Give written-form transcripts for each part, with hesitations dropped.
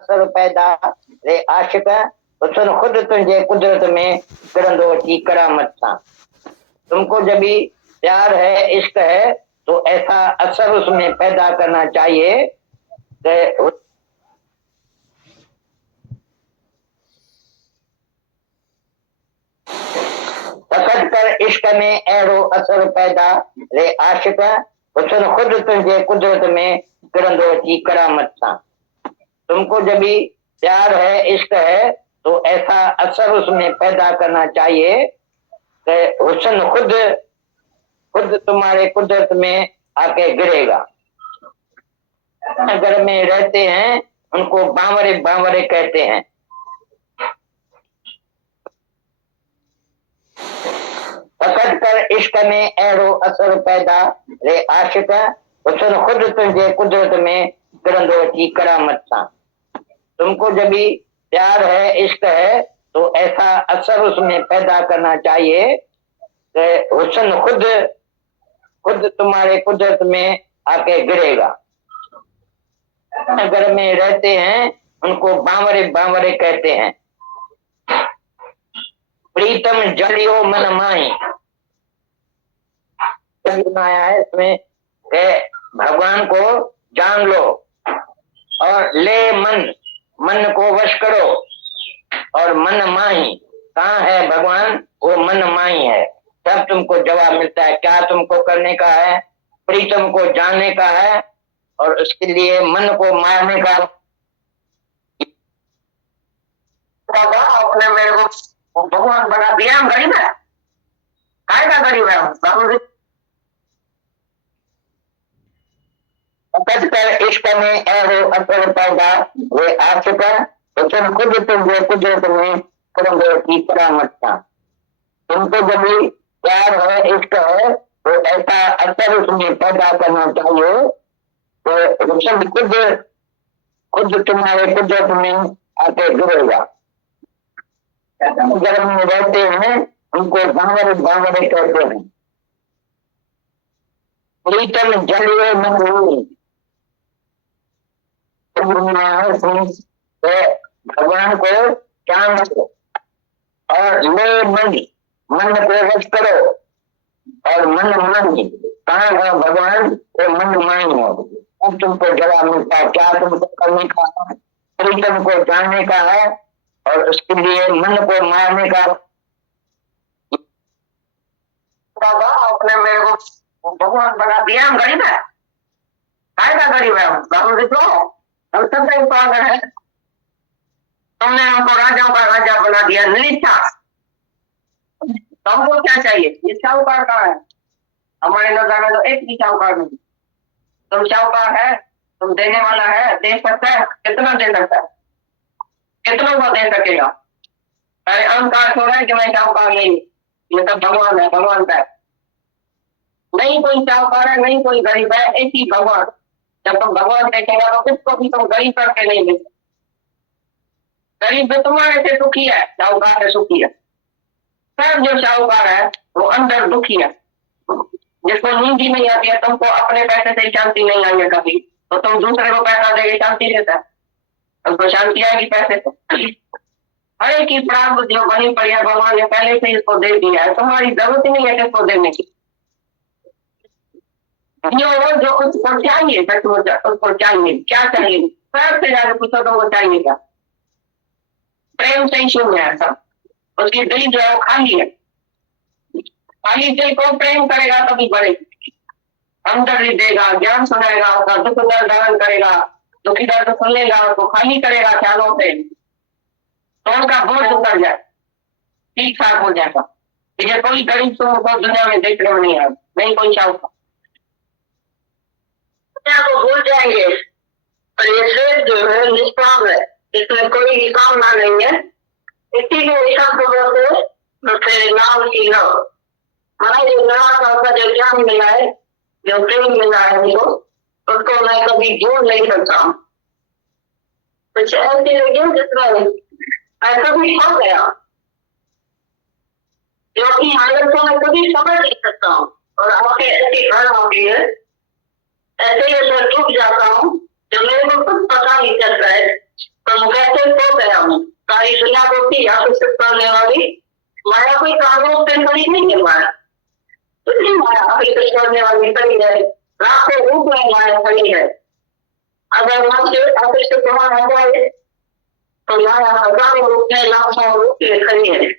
असर पैदा रे आशिक हुसन खुद तुझे कुदरत में करंदो अची करामत सां। तुमको जब भी प्यार है, इश्क है, तो ऐसा असर उसमें पैदा करना चाहिए कि फकत कर इश्क में अहिड़ो असर पैदा रे आशिक हुसन खुद तुझे कुदरत में करंदो अची करामत सां। तुमको जब भी प्यार है, इश्क है, तो ऐसा असर उसमें पैदा करना चाहिए कि हुसन खुद खुद तुम्हारे कुदरत में आके गिरेगा। घर में रहते हैं उनको बावरे बावरे कहते हैं। फकत कर इश्क में अहिड़ो असर पैदा रे आशिक हुसन खुद तुझे कुदरत में करंदो अची करामत सां। तुमको जब भी प्यार है, इश्क है, तो ऐसा असर उसमें पैदा करना चाहिए कि हुसन खुद खुद तुम्हारे कुदरत में आके गिरेगा। घर में रहते हैं उनको बावरे बावरे कहते हैं। प्रीतम जलियो मन माही आया है इसमें कि भगवान को जान लो और ले मन मन को वश करो। और मन माही कहाँ है भगवान? वो मन माही है। तब तुमको जवाब मिलता है क्या तुमको करने का है। प्रीतम को जानने का है और उसके लिए मन को मारने का। आपने मेरे को भगवान बना दिया। हम गरीब है, काय का गरीब है हम। इश्क में अहिड़ो असर पैदा वे आशिक हुसन खुद तुझे कुदरत में करंदो अची करामत सां। तुमको जब भी प्यार है, इश्क है, तो ऐसा असर उसमें पैदा करना चाहिए तो हुसन खुद खुद तुम्हारे कुदरत में आके गिरेगा। घर में रहते हैं उनको बावरे बावरे कहते हैं। प्रीतम जलिए मन भगवान को जान लो और ले मन मन को वश करो। और मन मानी कहाँ है भगवान? वो मन मानी है। अब तुमको जवाब मिलता है क्या तुमको करने का है। प्रीतम को जानने का है और उसके लिए मन को मारने का। बाबा आपने मेरे को भगवान बना दिया। हम गरीब है, काय का गरीब है हम देखो। हम सब पागल है। तुमने हमको राजाओं का राजा बना दिया, निरीक्षा। तुमको क्या चाहिए? ये साहूकार कहाँ है? हमारे नजर में तो एक भी साहूकार नहीं। तुम साहूकार है, तुम देने वाला है, दे सकता है। कितना दे सकता है? कितनों को दे सकेगा? अरे अहंकार हो रहा है कि मैं साहूकार नहीं। ये सब भगवान है, भगवान का है। नहीं कोई साहूकार है, नहीं कोई गरीब है, एक ही भगवान। जब तुम भगवान देखेगा तो किसको भी तुम गरीब करके नहीं मिल। गरीब भी तुम्हारे से सुखी है, साहूकार से सुखी है। सब जो साहूकार है वो अंदर दुखी है। जिसको नींद ही नहीं आती है, तुमको अपने पैसे से शांति नहीं आई है कभी, तो तुम दूसरे को पैसा देके शांति लेता है। तुमको शांति आएगी पैसे से। हर एक ही प्राप्त जो बनी पड़ी है भगवान ने पहले से इसको दे दिया है। तुम्हारी जरूरत ही नहीं है किसको देने की। जो उसको चाहिए सचमुच उसको चाहिए। क्या चाहिए? सबसे ज्यादा पूछो तुमको चाहिए क्या? प्रेम से ही शून्य है सब। उसकी दिल जो है वो खाली है। खाली दिल को प्रेम करेगा तभी बढ़ेगी। हमदर्दी देगा, ज्ञान सुनाएगा, उसका दुख दर्द धारण करेगा, दुखी दर्द सुन लेगा, उसको खाली करेगा ख्यालों से, तो उनका बोझ उतर जाए, ठीक ठाक हो जाएगा। ये कोई गरीब तुमको दुनिया में देखने में नहीं आया, नहीं कोई चाहता। दुनिया को भूल जाएंगे और ये शरीर जो है निष्काम है, इसमें कोई कामना नहीं है। इसीलिए ईश्वर को बोलते तो फिर नाम की लो। हमारे जो नाम का जो ज्ञान मिला है, जो प्रेम मिला है मुझको, उसको मैं कभी भूल नहीं सकता हूँ। कुछ ऐसी लगी जिसमें ऐसा भी हो गया जो कि हालत को मैं कभी समझ नहीं सकता हूँ। और आपके ऐसी घर होती है, ऐसे ऐसे टूट जाता हूँ जो मेरे को कुछ पता नहीं चलता है। तो कैसे खो गया हूँ। सारी दुनिया को थी आकर्षित करने वाली माया कोई कागज पे खड़ी नहीं है माया। इतनी माया आकर्षित करने वाली खड़ी है, लाखों रूप में माया खड़ी है। अगर वहां से आकर्षित वहां आ जाए तो माया हजारों रूप में लाखों रूप में खड़ी है।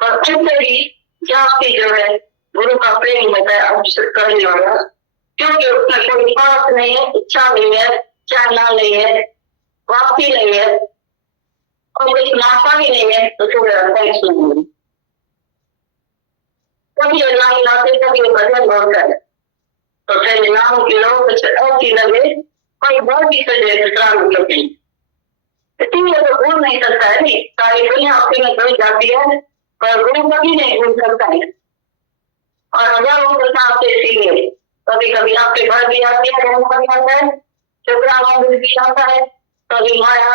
पर ऐसे ही क्या आपकी जो है गुरु का प्रेम होता है आकर्षित करने वाला, क्योंकि उसमें कोई पास नहीं है, इच्छा नहीं है, चाहना नहीं है, वापसी नहीं है और कोई नापा भी नहीं है, तो थोड़ा नहीं। कभी अल्लाह लाते कभी भजन होता है तो फिर नाम की लोग ऐसी लगे कोई बहुत ही सजे मतलब नहीं। इसलिए तो भूल नहीं सकता है नहीं, सारी दुनिया आपके में भूल जाती है पर गुरु कभी नहीं भूल सकता है। और हजारों प्रश्न आपसे सीखे, कभी कभी आपके घर भी आती है, आता है, शुक्राना भी आता है, कभी माया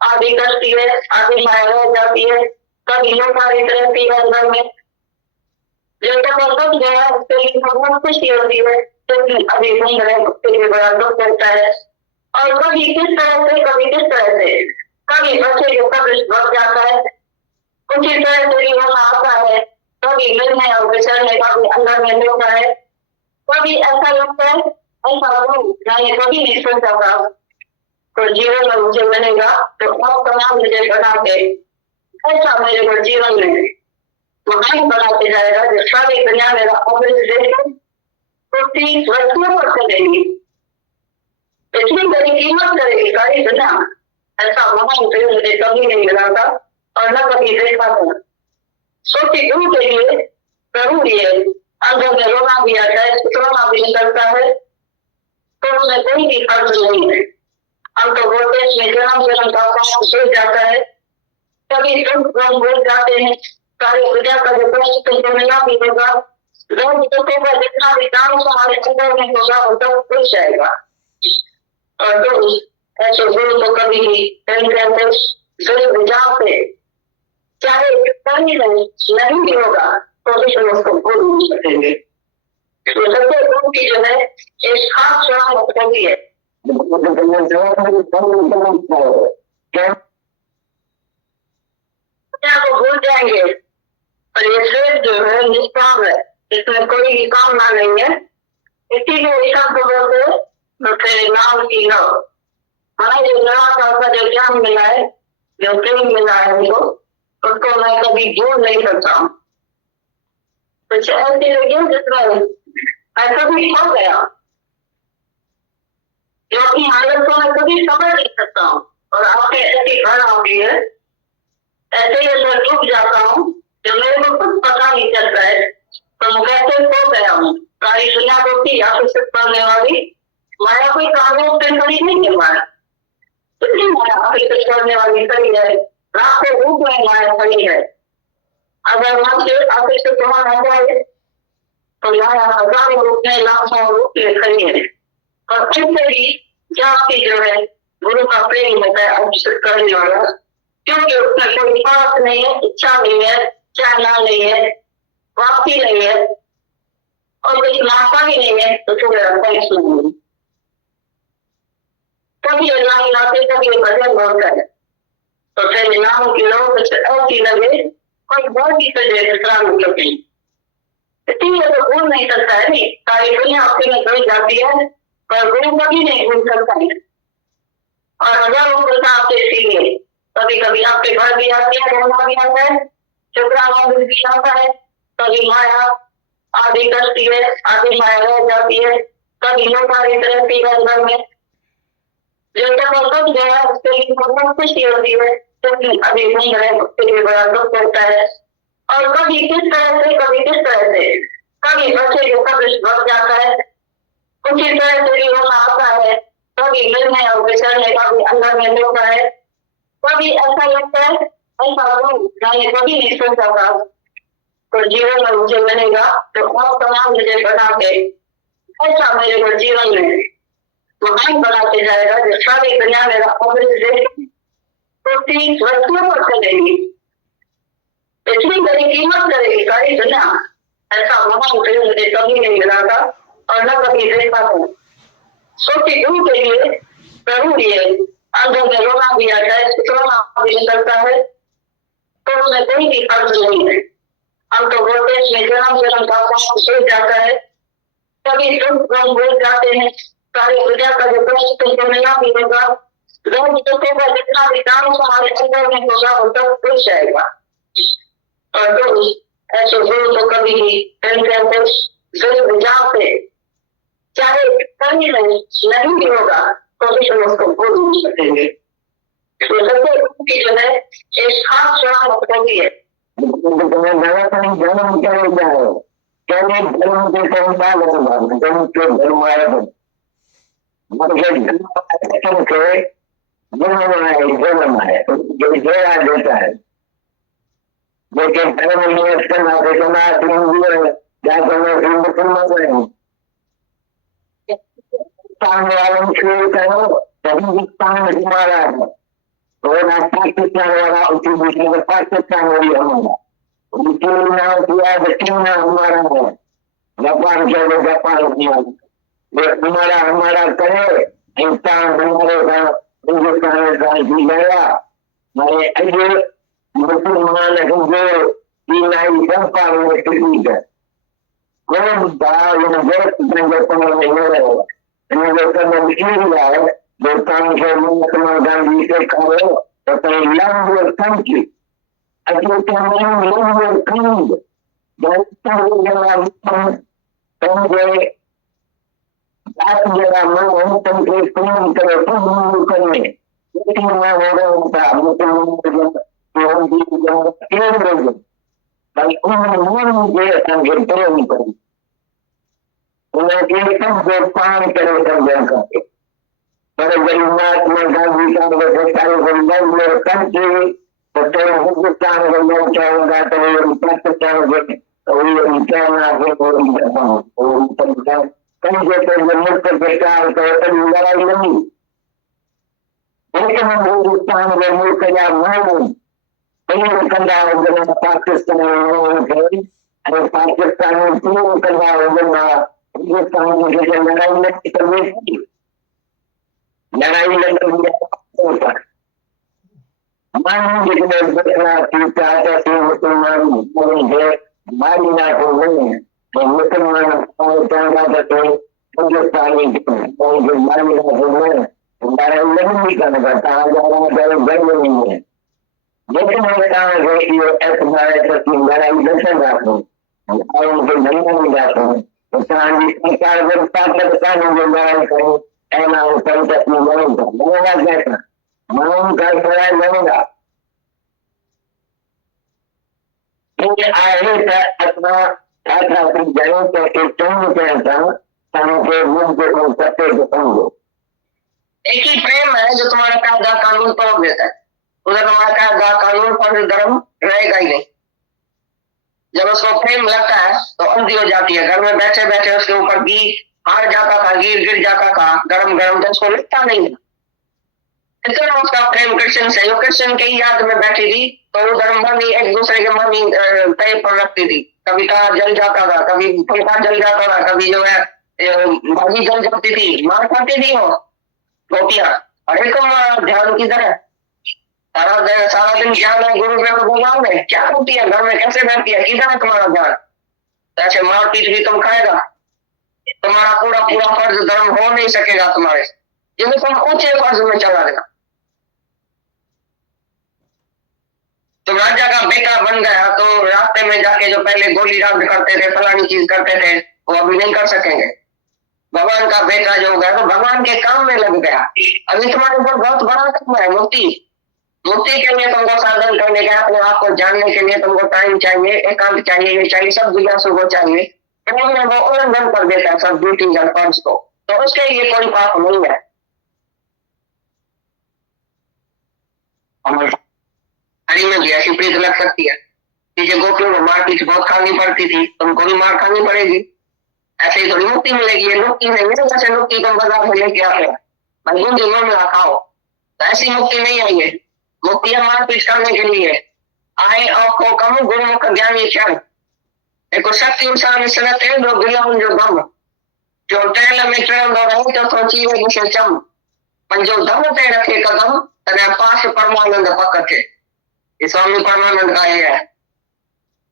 आदि करती है, आदि माया रह जाती है, कभी लोकारित रहती है अंदर में। जो तक सब गया उसके लिए बहुत खुशी होती है, क्योंकि अभी घूम रहे उसके लिए बड़ा दुख होता है। और कभी किस तरह से, कभी किस तरह से, कभी बच्चे जो कभी बढ़ जाता है, कुछ इस तरह से जीवन आता है, कभी मिलने और बिछड़ने का भी अंदर में होता है। कभी ऐसा लगता है ऐसा मैंने कभी नहीं सोचा था तो जीवन में मुझे मिलेगा, तो आपका नाम मुझे बना के ऐसा मेरे को जीवन में महान बनाते जाएगा जो सारी दुनिया मेरा ऑफिस देख तो 30 वस्तुओं पर चलेगी, इतनी बड़ी कीमत करेगी सारी दुनिया। ऐसा महान प्रेम मुझे कभी नहीं मिला था और न कभी देखा था। सोची गुरु के लिए जरूरी है, अंदर में रोना भी आता है, रोना भी निकलता है, तो उसमें कोई भी फर्क नहीं है। हम तो बोलते हैं जन्म जन्म का काम छूट जाता है, कभी दुख गम भूल जाते हैं, सारी दुनिया का जो कष्ट तुमको मिला भी होगा, लोग दुखों का जितना भी काम हमारे अंदर में होगा वो सब खुल जाएगा। और तो ऐसे गुरु तो कभी भी जरूर विचार से चाहे कहीं नहीं भी होगा तो भी हम उसको भूल नहीं सकेंगे। तो सबसे गुरु की जो है एक खास स्वभाव होती है, को भूल जाएंगे और ये श्रेष्ठ जो है निष्काम है, इसमें कोई कामना नहीं है, इसीलिए सब बोलते तो फिर नाम की लो। हमें जो नवा का जो ज्ञान मिला है, जो प्रेम मिला है हमको, उसको मैं कभी भूल नहीं सकता हूँ। कुछ ऐसी लगी जिसमें ऐसा भी हो गया जो अपनी हालत को मैं कभी समझ नहीं सकता हूँ और आपके ऐसी घर आती है, ऐसे ही मैं डूब जाता हूँ जो मेरे को कुछ पता नहीं चलता है, तो मैं कैसे खो गया हूँ। सारी दुनिया को थी आकर्षित करने वाली माया कोई कागज पे खड़ी नहीं है माया। इतनी माया आकर्षित करने वाली खड़ी है, लाखों रूप में माया खड़ी है। अगर वहां से आकर्षित वहां आ जाए तो माया हजारों रूप में लाखों रूप में खड़ी है। और ऐसे ही क्या आपकी जो है गुरु का प्रेम होता है आकर्षित करने वाला, क्योंकि उसमें कोई पास नहीं है, इच्छा नहीं है, चाहना नहीं है, वापसी नहीं है और कोई नापा भी नहीं है, तो थोड़ा नहीं। कभी अल्लाह लाते कभी भजन होता है तो फिर नाम की लोग ऐसी लगे कोई बहुत ही सजे मतलब नहीं। इसलिए तो भूल नहीं सकता है नहीं, सारी दुनिया आपके में भूल जाती है पर गुरु कभी नहीं भूल सकता है। और हजारों प्रश्न आपसे सीखे, कभी कभी आपके घर भी आती है, रोना भी आता है, शुक्राना भी आता है, कभी माया आदि करती है, आदि माया रह जाती है, कभी लोकारित रहती है अंदर में। जो तक सब गया उसके लिए बहुत खुशी होती है, क्योंकि अभी घूम रहे उसके लिए बड़ा दुख होता है। और कभी किस तरह से, कभी किस तरह से, कभी बच्चे जो कभी बढ़ जाता है, कुछ इस तरह से रोना आता है, कभी मिलने और बिछड़ने का भी अंदर में होता है। कभी ऐसा लगता है ऐसा मैंने कभी नहीं सोचा था तो जीवन में मुझे मिलेगा, तो आपका नाम मुझे बना के ऐसा मेरे को जीवन में महान बनाते जाएगा जो सारी दुनिया मेरा ऑफिस देख तो 30 वस्तुओं पर चलेगी, इतनी बड़ी कीमत करेगी सारी दुनिया। ऐसा महान प्रेम मुझे कभी नहीं मिला था और न कभी देखा था। सोची गुरु के लिए जरूरी है, आंखों में रोना भी आता है, रोना भी निकलता है, तो उसमें कोई भी अर्थ नहीं है। हम तो बोलते हैं कि जन्म का पाप छूट जाता है, कभी तुम भूल जाते हैं, सारी प्रजा का जो कष्ट तुमको मिला भी होगा, रोज दुखों का जितना भी काम हमारे अंदर में होगा वो सब खुल जाएगा। और तुम ऐसे गुरु को कभी भी जरूर जाते, चाहे कहीं नहीं भी होगा तो भी तुम उसको भूल नहीं सकेंगे। तो सबसे की जो है एक खास शराब होती है। जन्म क्या होता है, पहले धर्म के संसार जन्म के धर्म आए जन्म के जन्म आए जो जोड़ा देता है, लेकिन धर्म निरक्षण आते समाज वालों शुरू करो तभी हमारा है, और पाकिस्तान वाला उसी दूसरे को पाकिस्तान वाली हमारा किया हमारा है, जापान चलो जापान हमारा हमारा करे इंसान हमारे का हिंदुस्तान का जी गया हमारे अजय मुसलमान हिंदू तीन आई संपा में ठीक है कौन बाहर जापान में हो रहा है हिंदुस्तान में क्यों हुआ है जो काम से महात्मा गांधी से करो तो कहीं लंबे संख्य अजय का नाम लंबे कंद जनता हो गया समझे आप जरा मन तुमके प्रेम करो तुम करने लेकिन मैं हो रहा हूँ था मुसलमान भाई उन्होंने मुझे समझे प्रेम करो उन्हें एकदम जो पान करे समझन करके पर जगन्नाथ में गांधी का सारे बंधन में कंट्री तो तेरे हिंदुस्तान को मैं चाहूंगा तो वो पाकिस्तान को तो वो चाहना है वो कहीं जैसे मुल्क सरकार तो लड़ाई नहीं लेकिन हम हिंदुस्तान में मुल्क या मालूम कहीं कंधा होगा पाकिस्तान और पाकिस्तान में तीन कंधा होगा हिंदुस्तान में जैसे लड़ाई नहीं करनी लड़ाई लड़ने मान जितने बचना चाहता थे मुसलमान मारी ना हो गए तो मुसलमान चाहता थे हिंदुस्तानी मारी ना हो गए लड़ाई नहीं करना पड़ता गर्व नहीं है लेकिन मैंने कहा कि लड़ाई दर्शन रखो और उनके धंधा नहीं जाते तो सरकार जो लड़ाई करें ऐना संकट में लगेगा कैसा मालूम कर पड़ा लगेगा आगे अपना छात्रा की जरूर तो एक चंद कहता के मुंह को सत्य को समझो एक ही प्रेम है जो तुम्हारा कायदा कानून तोड़ देता है उधर तुम्हारा कायदा कानून पर धर्म रहेगा ही नहीं जब उसको प्रेम लगता है तो अंधी हो जाती है घर में बैठे बैठे उसके ऊपर घी हार जाता था गिर जाता था गरम गरम तो उसको लगता नहीं था इतना उसका प्रेम कृष्ण से जो कृष्ण के याद में बैठी थी तो वो धर्मपत्नी एक दूसरे के मनी तय पर रखती थी कभी तार जल जाता था कभी फुलका जल जाता था कभी जो है भाजी जल जाती थी मार खाती थी वो गोपियां अरे तुम ध्यान किधर है सारा दिन ज्ञान है गुरु में भगवान में क्या होती है घर में कैसे बैठती है किधर है तुम्हारा ज्ञान ऐसे मार पीट भी तुम खाएगा तुम्हारा पूरा पूरा फर्ज धर्म हो नहीं सकेगा तुम्हारे जिसमें तुम ऊंचे फर्ज में चला गया तुम राजा का बेटा बन गया तो रास्ते में जाके जो पहले गोली राज करते थे फलानी चीज करते थे वो अभी नहीं कर सकेंगे भगवान का बेटा जो हो गया तो भगवान के काम में लग गया अभी तुम्हारे ऊपर बहुत बड़ा काम है मुक्ति के लिए तुमको साधन करने का अपने आप को जानने के लिए तुमको टाइम चाहिए एकांत चाहिए ये चाहिए सब जिज्ञासु को चाहिए में वो उल्लंघन कर देता है सब ड्यूटीज और फर्ज को तो उसके लिए कोई पाप नहीं है हरी में भी ऐसी प्रीत लग सकती है कि गोपियों को मार पीट बहुत खानी पड़ती थी तुमको भी मार खानी पड़ेगी ऐसे ही थोड़ी मुक्ति मिलेगी ये मुक्ति नहीं है जैसे मुक्ति तुम बाजार में लेके आते हैं भाई बूंदी में खाओ तो ऐसी मुक्ति नहीं आई है मुक्ति है मार पीट करने के लिए आए और कम गुरुमुख ज्ञानी क्षण एको शक्ति इंसान सनते दो गुलाम जो गम जो ट्रेल में ट्रेल दो रहे तो सोचिए जैसे चम પણ જો ધમ તે रखे कदम तने पास परमानंद पकड़े। ये स्वामी परमानंद का ये है।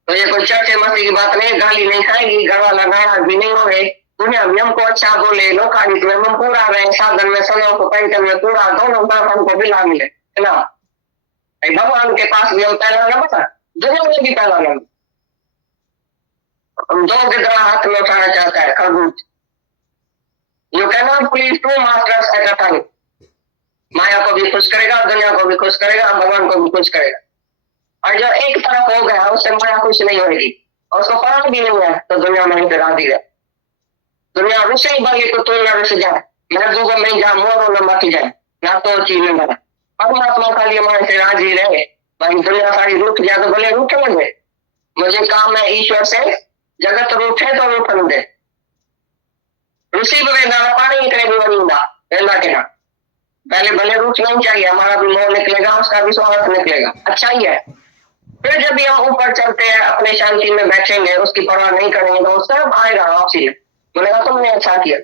तो ये कोई चर्चे मस्ती की बात नहीं, गाली नहीं खाएगी, घर वाला नाराज भी नहीं होंगे। दुनिया में हमको अच्छा बोले, लोकालित में हम पूरा रहे, साधन में समय को पेंशन में पूरा, दोनों तरफ हमको बिला मिले, है ना। भगवान के पास भी हम पहला ना बता, दुनिया में भी पहला ना। दो गिदरा हाथ में उठाना चाहता है खरगोश। You can not please two masters at a time. Maya को भी खुश करेगा, दुनिया को भी खुश करेगा, भगवान को भी खुश करेगा। और जो एक तरफ हो गया उससे माया खुश नहीं होगी और उसको फर्क भी नहीं है, तो दुनिया में ही गिरा दी है। दुनिया रुसे भले तो तू न रुस जाए, महबूब में जा मोरो न मत जाए, ना तो चीज में मरा। परमात्मा खाली हमारे से राजी रहे। भाई दुनिया सारी रूठ जाए तो भले रूठ लगे, मुझे काम है ईश्वर से, जगत रूठे तो रूठन दे। ऋषि वेदा पानी निकले भी वनीदा वेला के ना, पहले भले रूठ नहीं चाहिए, हमारा भी मोह निकलेगा, उसका भी स्वार्थ निकलेगा, अच्छा ही है। फिर जब भी हम ऊपर चलते हैं, अपने शांति में बैठेंगे, उसकी परवाह नहीं करेंगे, तो सब आएगा वापसी में। मैंने कहा तुमने अच्छा किया,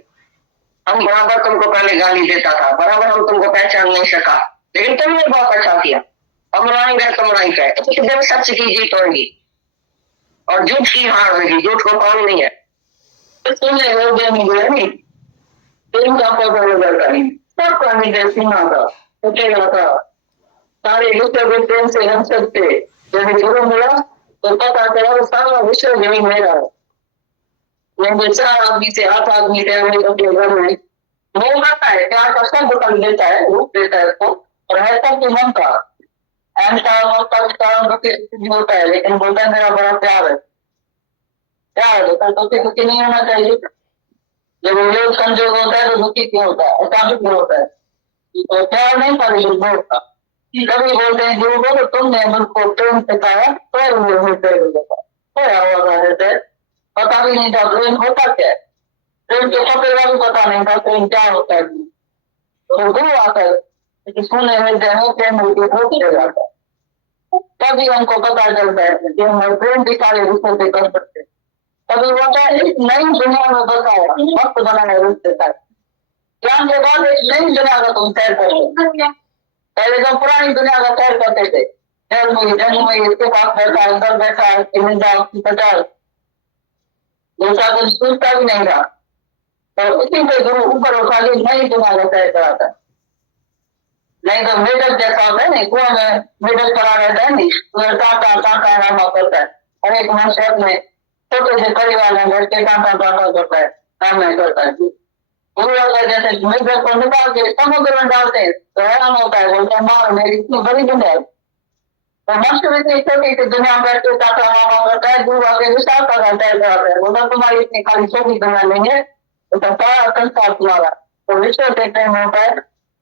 हम बराबर तुमको पहले गाली देता था, बराबर हम तुमको पहचान नहीं सका, लेकिन तुमने बहुत अच्छा किया। हम राई गए तुम राई गए, तो एक दिन सच की जीत होगी और झूठ की हार होगी, झूठ को पानी नहीं है। तो तुमने वो दिन मिले नहीं, तुम का पौधा नजर नहीं, सब पानी जैसी माता उठेगा था, सारे विश्व प्रेम से हम सकते। जब गुरु मिला तो पता चला सारा विश्व जमीन मेरा है। मैं 4 आदमी से 8 आदमी थे अपने घर में, वो आता है प्यार का सब दुकान देता है, रूप देता है उसको, और है सब तो मन का होता है, लेकिन बोलता है मेरा बड़ा प्यार है। प्यार होता है तो दुखी नहीं होना चाहिए। जब वो संजोग होता है तो दुखी क्यों होता है, अचानक क्यों होता है, तो प्यार नहीं था लेकिन होता। कभी बोलते हैं जो बोलो तुमने मुझको प्रेम सिखाया, तो मुझे प्रेम देखा पता भी नहीं था प्रेम होता क्या है, प्रेम के पकड़े का भी पता नहीं था प्रेम क्या होता है। तो गुरु आकर सुने मिलते हैं प्रेम होते जाता है, तभी हमको पता चलता है कि हम प्रेम के सारे रिश्ते से कर सकते। तभी वो एक नई दुनिया में बताया, वक्त बनाया रिश्ते तक ज्ञान के बाद एक नई दुनिया का तुम तैर करो। पहले तो पुरानी दुनिया का तैर करते थे, जन्म में इसके पास बैठा है, अंदर बैठा है, उसकी पचास दूसरा कुछ सोचता भी नहीं रहा। तो उसी पे गुरु ऊपर उठा के नई दुनिया का तैर कराता है। नहीं तो मेढक जैसा होता है नहीं, कुआं में मेढक पड़ा रहता है नहीं, टाटा नामा करता है, और एक मनुष्य अपने छोटे से परिवार में बैठ के टाटा करता है, काम नहीं करता है। गुरु जैसे मेढक को निकाल के समुद्र में डालते हैं तो हैरान होता है, बोलता है मार मेरी इतनी बड़ी दुनिया है। तो मनुष्य भी इतनी छोटी सी दुनिया में बैठ के टाटा नामा करता है, गुरु आगे विशाल का तैर कराता है, बोलता तुम्हारी इतनी खाली छोटी दुनिया नहीं है, तो सारा संसार तुम्हारा। तो विश्व से प्रेम होता है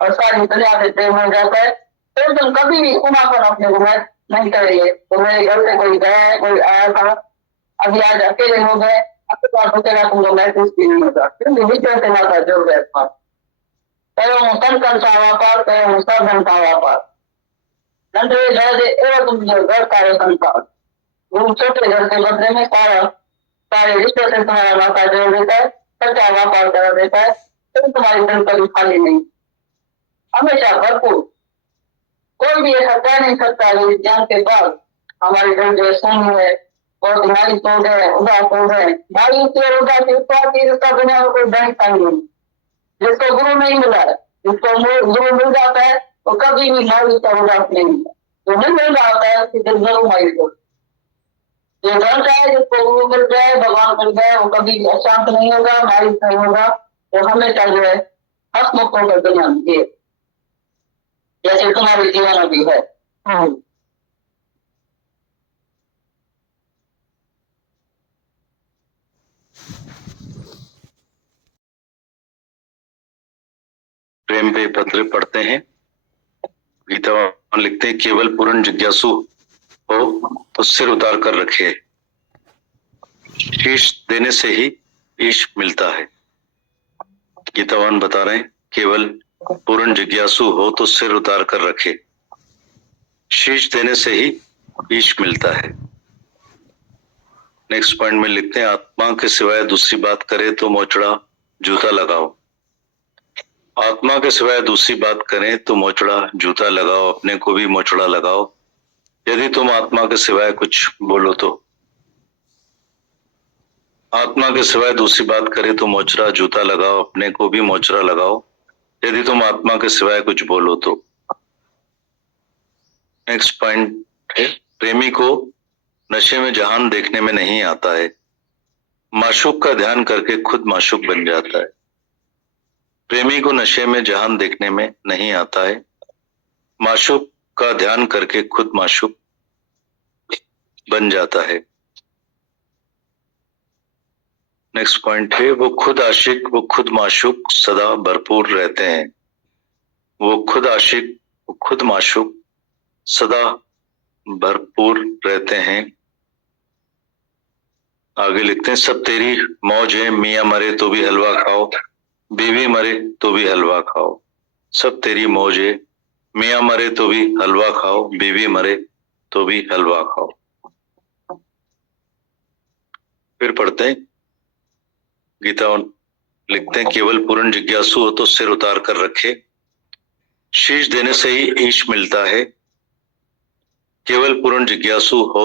और सारी दुनिया से प्रेम हो जाता है। तो तुम कभी भी खुनापन अपने को नहीं करेंगे। तो मेरे घर से कोई गया, कोई आया था, अभी आज अकेले हो गए, आपके पास होतेगा तुमको महसूस भी नहीं होता, क्योंकि विश्व से नाता जुड़ गए। कहो संकल का व्यापार, कहो साधन का व्यापार, तुम घर कार्य संसार, गुरु छोटे घर के बदले में सारे विश्व से तुम्हारा नाता जोड़ देता है, सच्चा व्यापार करा देता है, तो तुम्हारी धन कभी खाली नहीं, हमेशा भरपूर। कोई भी ऐसा कह नहीं सकता ज्ञान के बाद हमारे घर जो सोनी है और तुम्हारी सोच है, उदास हो गए भाई, उसकी उसका दुनिया में कोई बैंक नहीं। जिसको गुरु नहीं मिला है, जिसको गुरु मिल जाता है तो कभी भी मायूस का उदास नहीं मिलता, जो नहीं मिल जाता है उसकी दिल जरूर मायूस हो। जो डरता है जिसको गुरु मिल जाए, भगवान मिल जाए, वो कभी अशांत नहीं होगा, मायूस नहीं होगा, वो हमेशा जो है हसमुख होकर दुनिया में जिए, जैसे तुम्हारे जीवन अभी है। प्रेम पे पत्र पढ़ते हैं। गीता लिखते हैं केवल पूर्ण जिज्ञासु हो तो सिर उतार कर रखे, शीश देने से ही ईश मिलता है। गीतावान बता रहे हैं केवल पूर्ण जिज्ञासु हो तो सिर उतार कर रखे, शीश देने से ही ईश मिलता है। नेक्स्ट पॉइंट में लिखते हैं आत्मा के सिवाय दूसरी बात करे तो मोचड़ा जूता लगाओ। आत्मा के सिवाय दूसरी बात करें तो मोचड़ा जूता लगाओ, अपने को भी मोचड़ा लगाओ। यदि तुम आत्मा के सिवाय कुछ बोलो तो आत्मा के सिवाय दूसरी बात करें तो मोचड़ा जूता लगाओ, अपने को भी मोचड़ा लगाओ। यदि तुम आत्मा के सिवाय कुछ बोलो तो। नेक्स्ट पॉइंट है, प्रेमी को नशे में जहान देखने में नहीं आता है, माशूक का ध्यान करके खुद माशूक बन जाता है। प्रेमी को नशे में जहान देखने में नहीं आता है, माशूक का ध्यान करके खुद माशूक बन जाता है। नेक्स्ट पॉइंट है, वो खुद आशिक वो खुद माशूक सदा भरपूर रहते हैं। वो खुद आशिक वो खुद माशूक सदा भरपूर रहते हैं। आगे लिखते हैं, सब तेरी मौज है, मियाँ मरे तो भी हलवा खाओ, बीवी मरे तो भी हलवा खाओ। सब तेरी मौज है, मियाँ मरे तो भी हलवा खाओ, बीवी मरे तो भी हलवा खाओ। फिर पढ़ते हैं गीता, लिखते हैं, केवल पूर्ण जिज्ञासु हो तो सिर उतार कर रखे, शीश देने से ही ईश मिलता है। केवल पूर्ण जिज्ञासु हो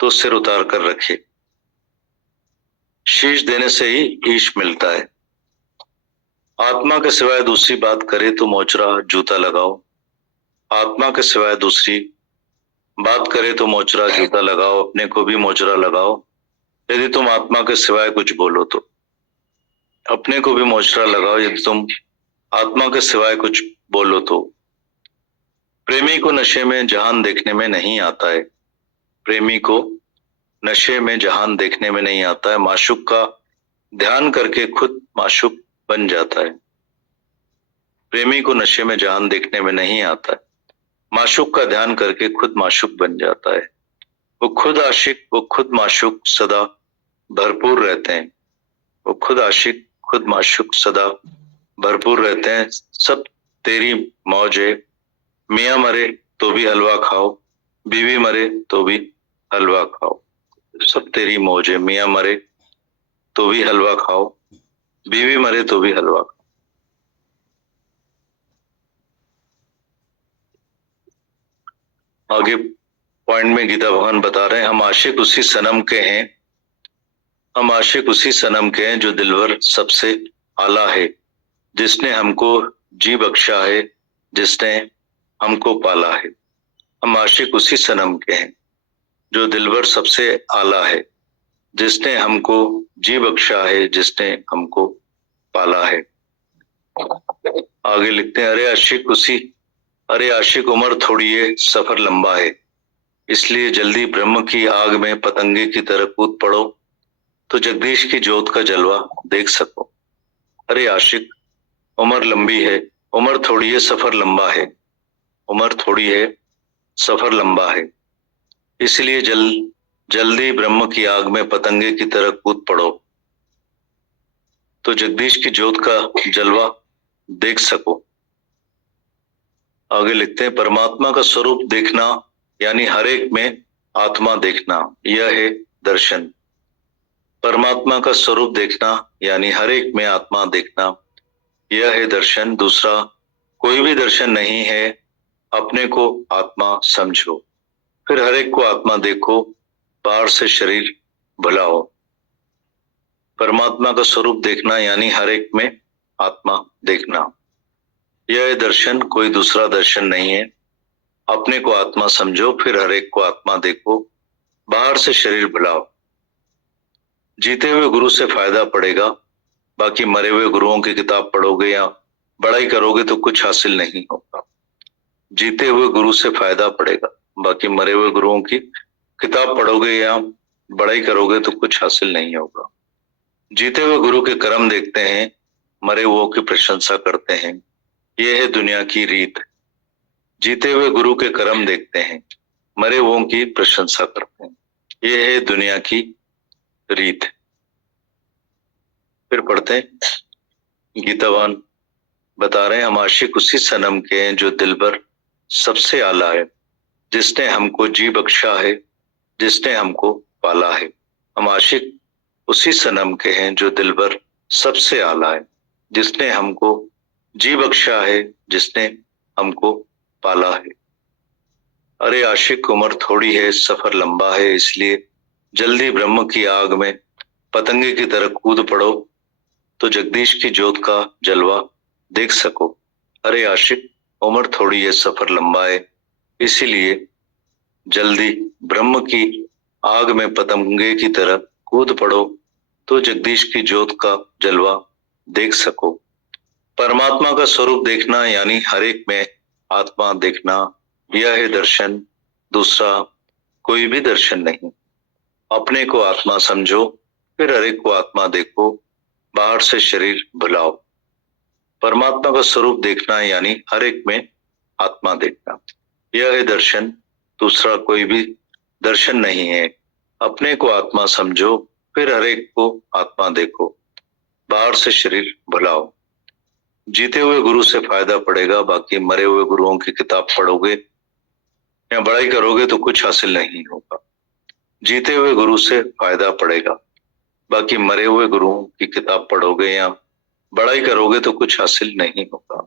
तो सिर उतार कर रखे, शीश देने से ही ईश मिलता है। आत्मा के सिवाय दूसरी बात करे तो मोचरा जूता लगाओ, आत्मा के सिवाय दूसरी बात करे तो मोचरा जूता लगाओ, अपने को भी मोचरा लगाओ। यदि तुम आत्मा के सिवाय कुछ बोलो तो अपने को भी मोचरा लगाओ, यदि तुम आत्मा के सिवाय कुछ बोलो तो। प्रेमी को नशे में जहान देखने में नहीं आता है, प्रेमी को नशे में जहान देखने में नहीं आता है, माशूक का ध्यान करके खुद माशूक बन जाता है। प्रेमी को नशे में जहान देखने में नहीं आता है, माशूक का ध्यान करके खुद माशूक बन जाता है। वो खुद आशिक वो खुद माशूक सदा भरपूर रहते हैं। वो खुद आशिक खुद माशूक सदा भरपूर रहते हैं। सब तेरी मौज है, मियाँ मरे तो भी हलवा खाओ, बीवी मरे तो भी हलवा खाओ। सब तेरी मौज है, मियाँ मरे तो भी हलवा खाओ, बीवी मरे तो भी हलवा खाओ। आगे पॉइंट में गीता भगवान बता रहे हैं, हम आशिक उसी सनम के हैं, हम आशिक उसी सनम के हैं जो दिलवर सबसे आला है, जिसने हमको जी बख्शा है, जिसने हमको पाला है। हम आशिक उसी सनम के हैं जो दिलवर सबसे आला है, जिसने हमको जी बख्शा है, जिसने हमको पाला है। आगे लिखते हैं, अरे आशिक उम्र थोड़ी है, सफर लंबा है, इसलिए जल्दी ब्रह्म की आग में पतंगे की तरह कूद पड़ो तो जगदीश की ज्योत का जलवा देख सको। अरे आशिक उम्र लंबी है, उम्र थोड़ी है, सफर लंबा है, उम्र थोड़ी है, सफर लंबा है, इसलिए जल्दी ब्रह्म की आग में पतंगे की तरह कूद पड़ो तो जगदीश की ज्योत का जलवा देख सको। आगे लिखते हैं, परमात्मा का स्वरूप देखना यानी हर एक में आत्मा देखना, यह है दर्शन। परमात्मा का स्वरूप देखना यानी हर एक में आत्मा देखना, यह है दर्शन। दूसरा कोई भी दर्शन नहीं है। अपने को आत्मा समझो, फिर हर एक को आत्मा देखो, बाहर से शरीर भुलाओ। परमात्मा का स्वरूप देखना यानी हर एक में आत्मा देखना, यह दर्शन, कोई दूसरा दर्शन नहीं है। अपने को आत्मा समझो, फिर हर एक को आत्मा देखो, बाहर से शरीर भुलाओ। जीते हुए गुरु से फायदा पड़ेगा, बाकी मरे हुए गुरुओं की किताब पढ़ोगे या बड़ाई करोगे तो कुछ हासिल नहीं होगा। जीते हुए गुरु से फायदा पड़ेगा, बाकी मरे हुए गुरुओं की किताब पढ़ोगे या बड़ाई करोगे तो कुछ हासिल नहीं होगा। जीते हुए गुरु के कर्म देखते हैं, मरे हुओं की प्रशंसा करते हैं, यह है दुनिया की रीत। जीते हुए गुरु के कर्म देखते हैं, मरे हुओं की प्रशंसा करते हैं, यह है दुनिया की रीत। फिर पढ़ते हैं, गीतावान बता रहे हैं, हम आशिक उसी सनम के हैं जो दिलबर सबसे आला है, जिसने हमको जी बख्शा है, जिसने हमको पाला है। हम आशिक उसी सनम के हैं जो दिलबर सबसे आला है, जिसने हमको जी बख्शा है जिसने हमको पाला है। अरे आशिक, उम्र थोड़ी है, सफर लंबा है, इसलिए जल्दी ब्रह्म की आग में पतंगे की तरह कूद पड़ो तो जगदीश की जोत का जलवा देख सको। अरे आशिक, उम्र थोड़ी है, सफर लंबा है, इसीलिए जल्दी ब्रह्म की आग में पतंगे की तरह कूद पड़ो तो जगदीश की जोत का जलवा देख सको। परमात्मा का स्वरूप देखना यानी हर एक में आत्मा देखना, यह है दर्शन, दूसरा कोई भी दर्शन नहीं। अपने को आत्मा समझो, फिर हर एक को आत्मा देखो, बाहर से शरीर भुलाओ। परमात्मा का स्वरूप देखना यानी हर एक में आत्मा देखना, यह है दर्शन, दूसरा कोई भी दर्शन नहीं है। अपने को आत्मा समझो, फिर हर एक को आत्मा देखो, बाहर से शरीर भुलाओ। जीते हुए गुरु से फायदा पड़ेगा, बाकी मरे हुए गुरुओं की किताब पढ़ोगे या बड़ाई करोगे तो कुछ हासिल नहीं होगा। जीते हुए गुरु से फायदा पड़ेगा, बाकी मरे हुए गुरुओं की किताब पढ़ोगे या बड़ाई करोगे तो कुछ हासिल नहीं होगा।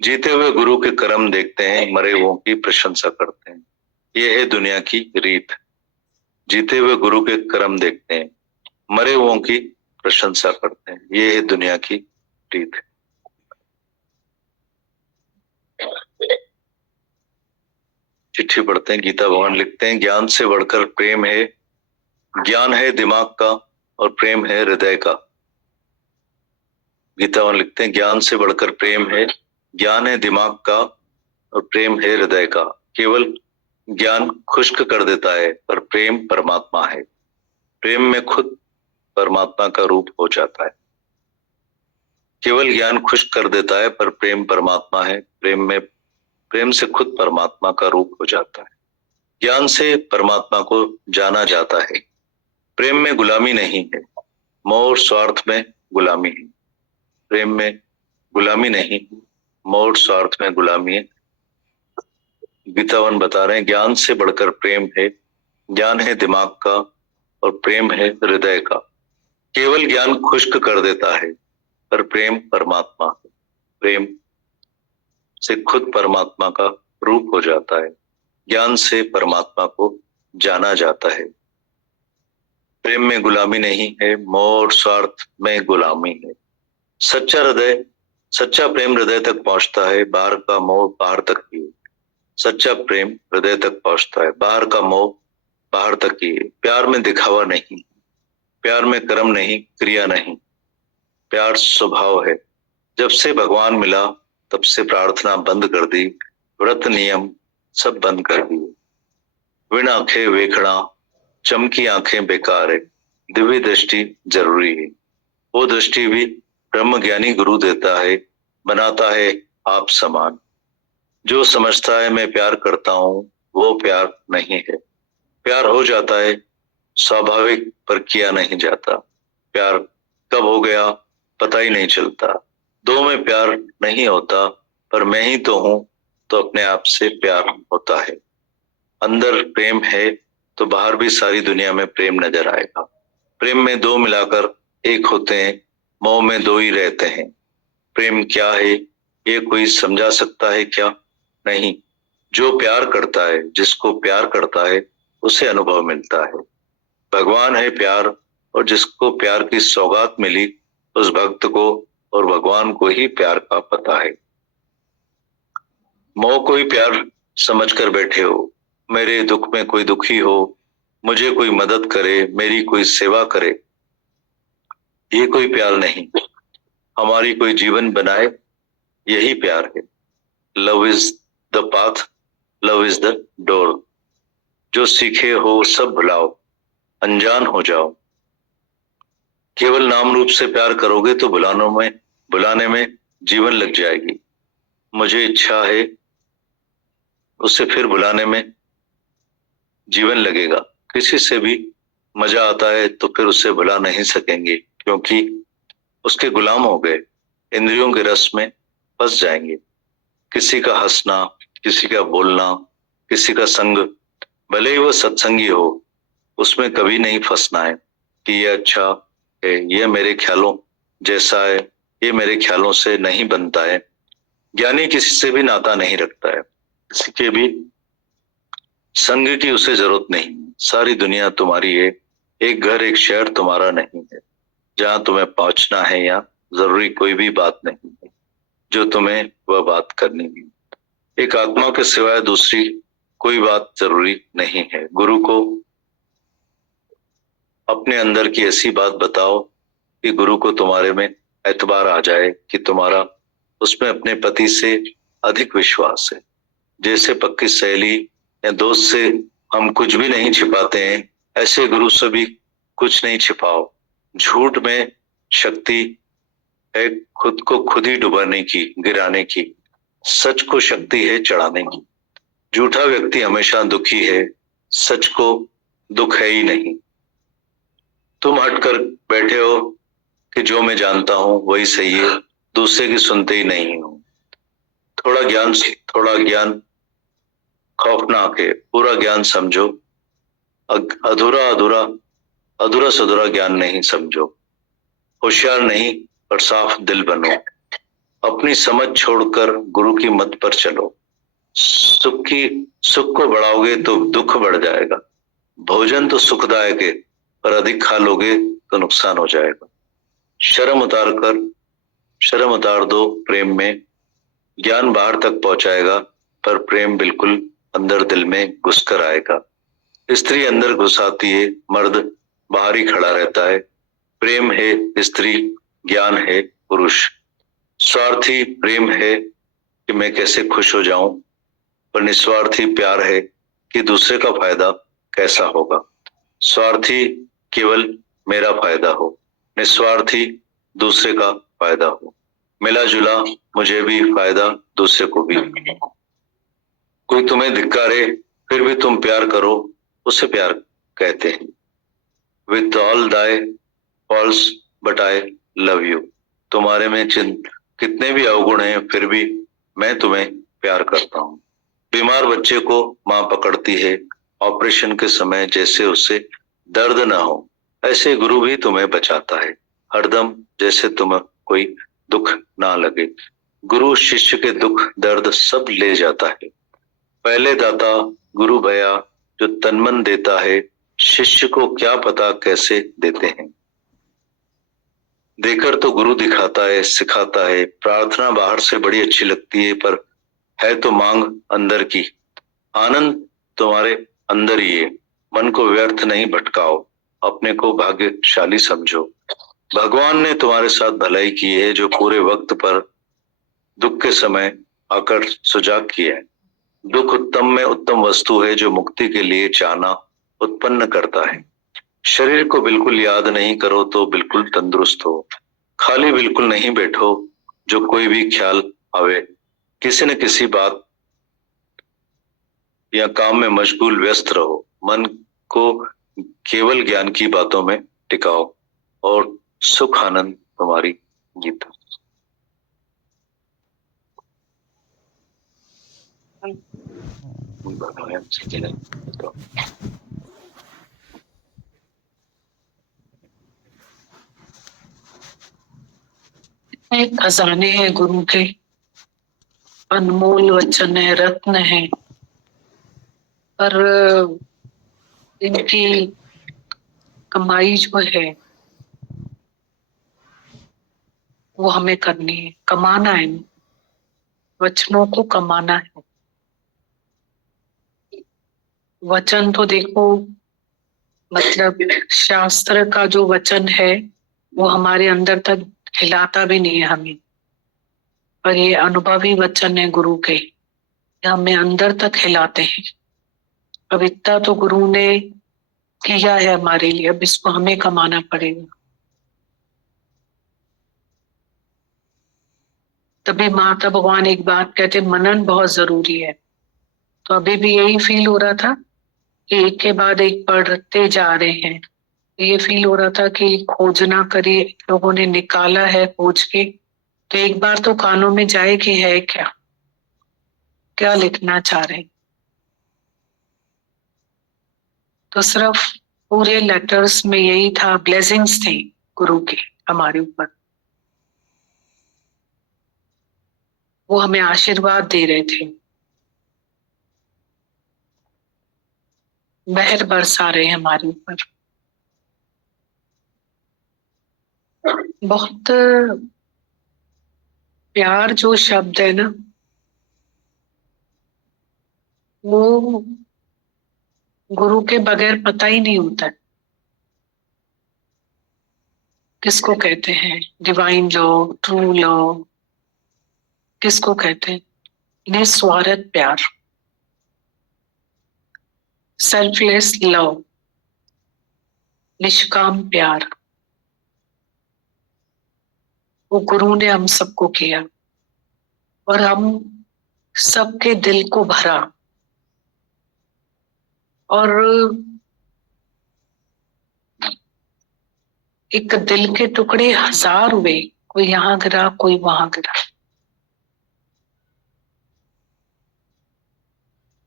जीते हुए गुरु के कर्म देखते हैं, मरे हुओं की प्रशंसा करते हैं, यह है दुनिया की रीत। जीते हुए गुरु के कर्म देखते हैं, मरे हुओं की प्रशंसा करते हैं, यह है दुनिया की रीत। चिट्ठी पढ़ते हैं। गीता भगवान लिखते हैं, ज्ञान से बढ़कर प्रेम है, ज्ञान है दिमाग का और प्रेम है हृदय का। गीता भगवान लिखते हैं, ज्ञान से बढ़कर प्रेम है, ज्ञान है दिमाग का और प्रेम है हृदय का। केवल ज्ञान खुश्क कर देता है, पर प्रेम परमात्मा है। प्रेम में खुद परमात्मा का रूप हो जाता है। केवल ज्ञान खुश्क कर देता है, पर प्रेम परमात्मा है। प्रेम से खुद परमात्मा का रूप हो जाता है। ज्ञान से परमात्मा को जाना जाता है। प्रेम में गुलामी नहीं है, मोह और स्वार्थ में गुलामी है। प्रेम में गुलामी नहीं, मोह और स्वार्थ में गुलामी है। गीतावन बता रहे हैं, ज्ञान से बढ़कर प्रेम है, ज्ञान है दिमाग का और प्रेम है हृदय का। केवल ज्ञान खुश्क कर देता है, पर प्रेम परमात्मा है। प्रेम से खुद परमात्मा का रूप हो जाता है। ज्ञान से परमात्मा को जाना जाता है। प्रेम में गुलामी नहीं है, मोह और स्वार्थ में गुलामी है। सच्चा प्रेम हृदय तक पहुंचता है, बाहर का मोह बाहर तक ही है। सच्चा प्रेम हृदय तक पहुंचता है, बाहर का मोह बाहर तक ही है। प्यार में दिखावा नहीं, प्यार में कर्म नहीं, क्रिया नहीं, प्यार स्वभाव है। जब से भगवान मिला तब से प्रार्थना बंद कर दी, व्रत नियम सब बंद कर दिए। विण आंखें वेखना, चमकी आंखें बेकार है, दिव्य दृष्टि जरूरी है। वो दृष्टि भी ब्रह्म ज्ञानी गुरु देता है, बनाता है आप समान। जो समझता है मैं प्यार करता हूं, वो प्यार नहीं है। प्यार हो जाता है स्वाभाविक, पर किया नहीं जाता। प्यार कब हो गया पता ही नहीं चलता। दो में प्यार नहीं होता, पर मैं ही तो हूं, तो अपने आप से प्यार होता है। अंदर प्रेम है तो बाहर भी सारी दुनिया में प्रेम नजर आएगा। प्रेम में दो मिलाकर एक होते हैं, मोह में दो ही रहते हैं। प्रेम क्या है ये कोई समझा सकता है क्या? नहीं। जो प्यार करता है, जिसको प्यार करता है, उसे अनुभव मिलता है। भगवान है प्यार, और जिसको प्यार की सौगात मिली, उस भक्त को और भगवान को ही प्यार का पता है। मोह को ही प्यार समझकर बैठे हो। मेरे दुख में कोई दुखी हो, मुझे कोई मदद करे, मेरी कोई सेवा करे, ये कोई प्यार नहीं। हमारी कोई जीवन बनाए, यही प्यार है। Love is the path, love is the door. जो सीखे हो सब भुलाओ, अनजान हो जाओ। केवल नाम रूप से प्यार करोगे तो बुलाने में जीवन लग जाएगी। मुझे इच्छा है, उससे फिर बुलाने में जीवन लगेगा। किसी से भी मजा आता है तो फिर उससे बुला नहीं सकेंगे, क्योंकि उसके गुलाम हो गए, इंद्रियों के रस में फंस जाएंगे। किसी का हंसना, किसी का बोलना, किसी का संग, भले ही वो सत्संगी हो, उसमें कभी नहीं फंसना है कि ये अच्छा है, ये मेरे ख्यालों जैसा है, ये मेरे ख्यालों से नहीं बनता है, ज्ञानी किसी से भी नाता नहीं रखता है, किसी के भी संग की उसे जरूरत नहीं। सारी दुनिया तुम्हारी है, एक घर एक शहर तुम्हारा नहीं है। जहां तुम्हें पहुंचना है या जरूरी कोई भी बात नहीं है जो तुम्हें वह बात करनी है। एक आत्मा के सिवाय दूसरी कोई बात जरूरी नहीं है। गुरु को अपने अंदर की ऐसी बात बताओ कि गुरु को तुम्हारे में एतबार आ जाए कि तुम्हारा उसमें अपने पति से अधिक विश्वास है। जैसे पक्की सहेली या दोस्त से हम कुछ भी नहीं छिपाते हैं, ऐसे गुरु से भी कुछ नहीं छिपाओ। झूठ में शक्ति है खुद को खुद ही डुबाने की, गिराने की। सच को शक्ति है चढ़ाने की। झूठा व्यक्ति हमेशा दुखी है, सच को दुख है ही नहीं। तुम हटकर बैठे हो कि जो मैं जानता हूं वही सही है, दूसरे की सुनते ही नहीं हो। थोड़ा ज्ञान खौफनाक है, पूरा ज्ञान समझो। अधूरा सधूरा ज्ञान नहीं समझो। होशियार नहीं पर साफ दिल बनो। अपनी समझ छोड़कर गुरु की मत पर चलो। सुख को बढ़ाओगे तो दुख बढ़ जाएगा। भोजन तो सुखदायक है पर अधिक खा लोगे तो नुकसान हो जाएगा। शर्म उतार दो प्रेम में। ज्ञान बाहर तक पहुंचाएगा पर प्रेम बिल्कुल अंदर दिल में घुसकर आएगा। स्त्री अंदर घुस आती है, मर्द बाहर ही खड़ा रहता है। प्रेम है स्त्री, ज्ञान है पुरुष। स्वार्थी प्रेम है कि मैं कैसे खुश हो जाऊं, पर निस्वार्थी प्यार है कि दूसरे का फायदा कैसा होगा। स्वार्थी केवल मेरा फायदा हो, निस्वार्थी दूसरे का फायदा हो। मिला जुला मुझे भी फायदा, दूसरे को भी। कोई तुम्हें धिक्कारे फिर भी तुम प्यार करो, उसे प्यार कहते हैं। With all thy faults but I love you. तुम्हारे में कितने भी अवगुण हैं फिर भी मैं तुम्हें प्यार करता हूँ। बीमार बच्चे को माँ पकड़ती है ऑपरेशन के समय, जैसे उसे दर्द ना हो ऐसे गुरु भी तुम्हें बचाता है हरदम, जैसे तुम्हें कोई दुख ना लगे। गुरु शिष्य के दुख दर्द सब ले जाता है। पहले दाता गुरु भया जो तन मन देता है, शिष्य को क्या पता कैसे देते हैं। देकर तो गुरु दिखाता है, सिखाता है। प्रार्थना बाहर से बड़ी अच्छी लगती है पर है तो मांग अंदर की। आनंद तुम्हारे अंदर ही है। मन को व्यर्थ नहीं भटकाओ, अपने को भाग्यशाली समझो। भगवान ने तुम्हारे साथ भलाई की है जो पूरे वक्त पर दुख के समय आकर सुजाग किया है। दुख उत्तम में उत्तम वस्तु है जो मुक्ति के लिए चाहना उत्पन्न करता है। शरीर को बिल्कुल याद नहीं करो तो बिल्कुल तंदुरुस्त हो। खाली बिल्कुल नहीं बैठो, जो कोई भी ख्याल आवे किसी न किसी बात या काम में मशगूल व्यस्त रहो। मन को केवल ज्ञान की बातों में टिकाओ और सुख आनंद तुम्हारी गीता। खजाने हैं गुरु के, अनमोल वचन है, रत्न है, पर इनकी कमाई जो है वो हमें करनी है, कमाना है। वचनों को कमाना है। वचन तो देखो, मतलब शास्त्र का जो वचन है वो हमारे अंदर तक हिलाता भी नहीं है हमें, पर ये अनुभवी वचन है गुरु के, ये हमें अंदर तक हिलाते हैं। अब इतना तो गुरु ने किया है हमारे लिए, अब इसको हमें कमाना पड़ेगा। तभी माता भगवान एक बात कहते, मनन बहुत जरूरी है। तो अभी भी यही फील हो रहा था कि एक के बाद एक पढ़ते जा रहे हैं। ये फील हो रहा था कि खोजना करिए, लोगों ने निकाला है खोज के, तो एक बार तो कानों में जाए कि है क्या, क्या लिखना चाह रहे। तो सिर्फ पूरे लेटर्स में यही था, ब्लेसिंग्स थे गुरु के हमारे ऊपर। वो हमें आशीर्वाद दे रहे थे, मेहर बरसा रहे हैं हमारे ऊपर। बहुत प्यार जो शब्द है ना, वो गुरु के बगैर पता ही नहीं होता है। किसको कहते हैं डिवाइन लव, ट्रू लव, किसको कहते हैं? निस्वार्थ प्यार, सेल्फलेस लव, निष्काम प्यार, वो गुरु ने हम सबको किया और हम सबके दिल को भरा। और एक दिल के टुकड़े हजार हुए, कोई यहाँ गिरा, कोई वहां गिरा।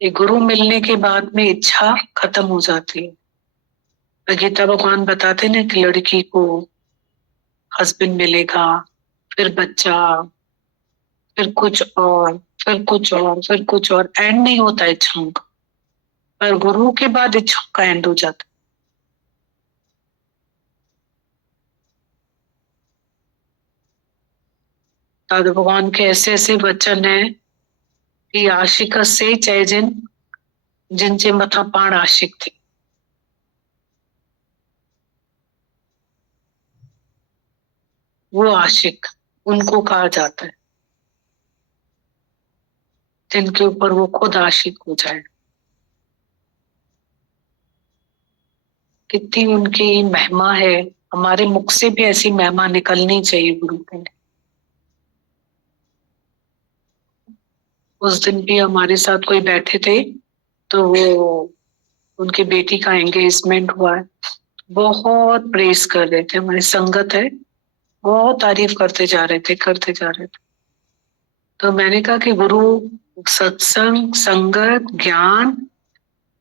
ये गुरु मिलने के बाद में इच्छा खत्म हो जाती है। गीता भगवान बताते ना कि लड़की को हस्बैंड मिलेगा, फिर बच्चा, फिर कुछ और, फिर कुछ और, फिर कुछ और, एंड नहीं होता इच्छाओं का। पर गुरु के बाद इच्छाओं का एंड हो जाता। दादा भगवान के ऐसे ऐसे वचन है कि आशिक से चैजन जिनचे मथा पाण आशिक थे। वो आशिक उनको कहा जाता है जिनके ऊपर वो खुद आशिक हो जाए। कितनी उनकी महिमा है, हमारे मुख से भी ऐसी महिमा निकलनी चाहिए गुरु के लिए। उस दिन भी हमारे साथ कोई बैठे थे, तो वो उनकी बेटी का एंगेजमेंट हुआ है, बहुत प्रेस कर रहे थे, हमारी संगत है, बहुत तारीफ करते जा रहे थे, करते जा रहे थे। तो मैंने कहा कि गुरु, सत्संग, संगत, ज्ञान,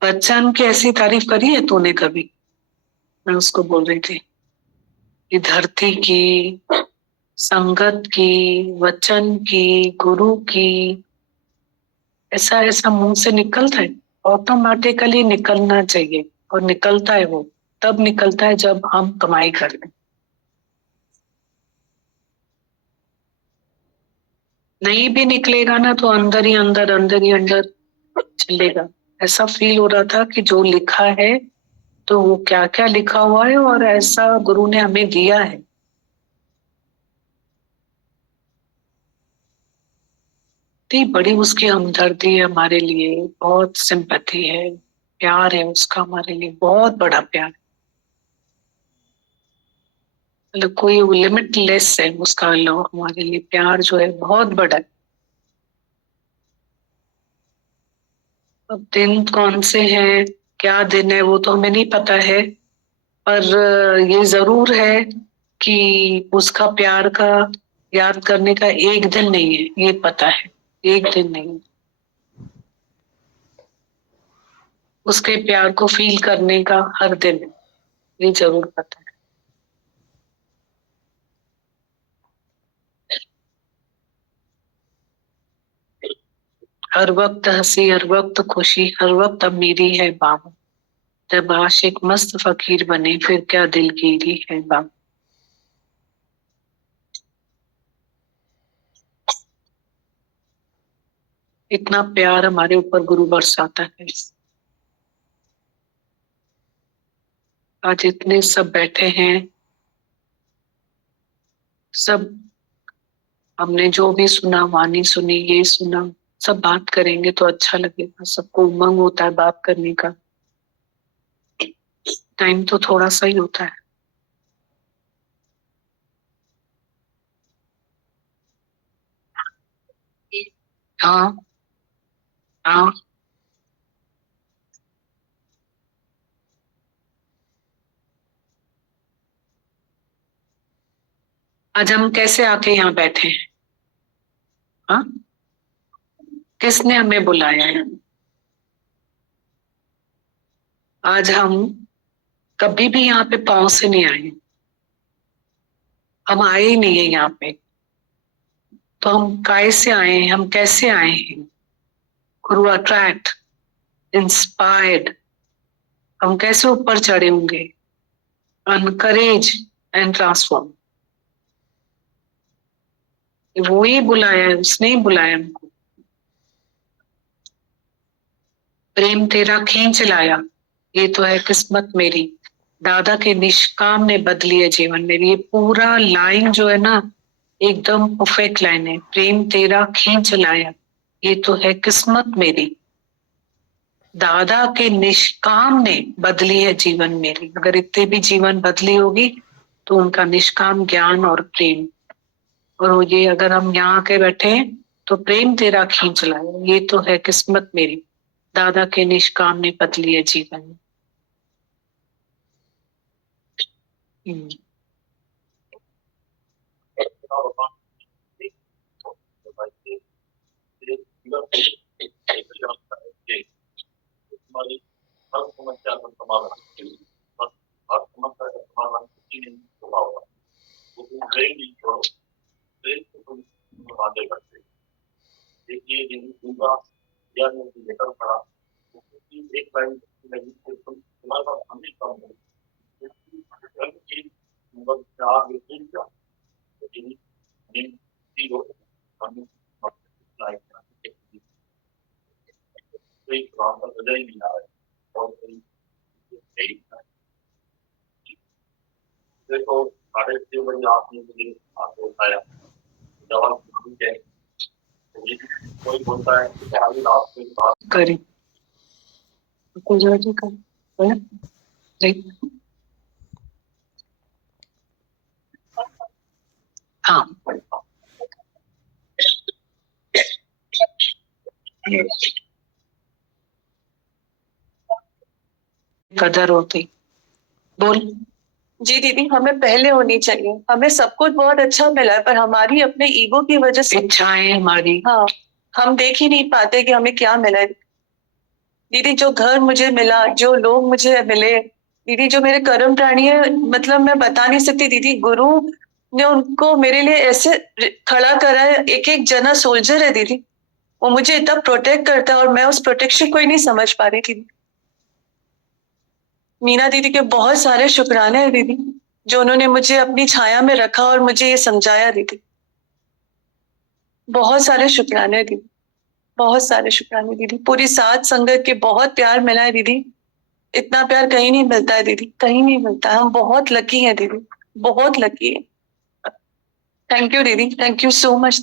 वचन की ऐसी तारीफ करी है तूने कभी? मैं उसको बोल रही थी कि धरती की, संगत की, वचन की, गुरु की, ऐसा ऐसा मुंह से निकलता है, ऑटोमेटिकली निकलना चाहिए। और निकलता है, वो तब निकलता है जब हम कमाई करते हैं। नहीं भी निकलेगा ना तो अंदर ही अंदर, अंदर ही अंदर चलेगा। ऐसा फील हो रहा था कि जो लिखा है, तो वो क्या क्या लिखा हुआ है और ऐसा गुरु ने हमें दिया है। इतनी बड़ी उसकी हमदर्दी है हमारे लिए, बहुत सिंपैथी है, प्यार है उसका हमारे लिए, बहुत बड़ा प्यार। मतलब कोई लिमिटलेस है उसका लव हमारे लिए, प्यार जो है बहुत बड़ा है। अब दिन कौन से हैं, क्या दिन है, वो तो हमें नहीं पता है, पर ये जरूर है कि उसका प्यार का याद करने का एक दिन नहीं है, ये पता है, एक दिन नहीं है। उसके प्यार को फील करने का हर दिन है, ये जरूर पता है। हर वक्त हंसी, हर वक्त खुशी, हर वक्त अब मेरी है बाबा। जब आशिक मस्त फकीर बने, फिर क्या दिलगिरी है बाबा। इतना प्यार हमारे ऊपर गुरु बरसाता है। आज इतने सब बैठे हैं, सब हमने जो भी सुना, वाणी सुनी, ये सुना, सब बात करेंगे तो अच्छा लगेगा। सबको उमंग होता है बात करने का, टाइम तो थोड़ा सा ही होता है। हाँ हाँ। आज हम कैसे आके यहाँ बैठे हैं? हाँ, किसने हमें बुलाया है? आज हम कभी भी यहाँ पे पाँव से नहीं आए, हम आए ही नहीं है यहाँ पे। तो हम कैसे आए हैं, हम कैसे आए हैं? गुरु अट्रैक्ट, इंस्पायर्ड, हम कैसे ऊपर चढ़े होंगे? Encourage and transform. वो ही बुलाया है, उसने ही बुलाया हमको। प्रेम तेरा खींच लाया, ये तो है किस्मत मेरी। दादा के निष्काम ने बदली है जीवन मेरी। ये पूरा लाइन जो है ना, एकदम परफेक्ट लाइन है। प्रेम तेरा खींच लाया, ये तो है किस्मत मेरी। दादा के निष्काम ने बदली है जीवन मेरी। अगर इतने भी जीवन बदली होगी तो उनका निष्काम ज्ञान और प्रेम। और वो ये अगर हम यहाँ के बैठे हैं तो प्रेम तेरा खींच लाया, ये तो है किस्मत मेरी। दादा के निष्काम ने बदली है जीवन। करें गुजराती का हाँ, कदर होती। बोल। जी दीदी, हमें पहले होनी चाहिए। हमें सब कुछ बहुत अच्छा मिला है, पर हमारी अपने ईगो की वजह से इच्छाएं हमारी, हाँ, हम देख ही नहीं पाते कि हमें क्या मिला है। दीदी, जो घर मुझे मिला, जो लोग मुझे मिले, दीदी जो मेरे कर्म प्राणी है, मतलब मैं बता नहीं सकती दीदी। गुरु ने उनको मेरे लिए ऐसे खड़ा करा है, एक एक जना सोल्जर है दीदी। वो मुझे इतना प्रोटेक्ट करता है और मैं उस प्रोटेक्शन को ही नहीं समझ पा रही थी। मीना दीदी के बहुत सारे शुक्राने हैं दीदी, जो उन्होंने मुझे अपनी छाया में रखा और मुझे ये समझाया दीदी। बहुत सारे शुक्राने हैं दीदी, बहुत सारे शुक्राने दीदी। पूरी साथ संगत के बहुत प्यार मिला है दीदी। इतना प्यार कहीं नहीं मिलता है दीदी, कहीं नहीं मिलता है। हम बहुत लकी हैं दीदी, बहुत लकी है। थैंक यू दीदी, थैंक यू सो मच।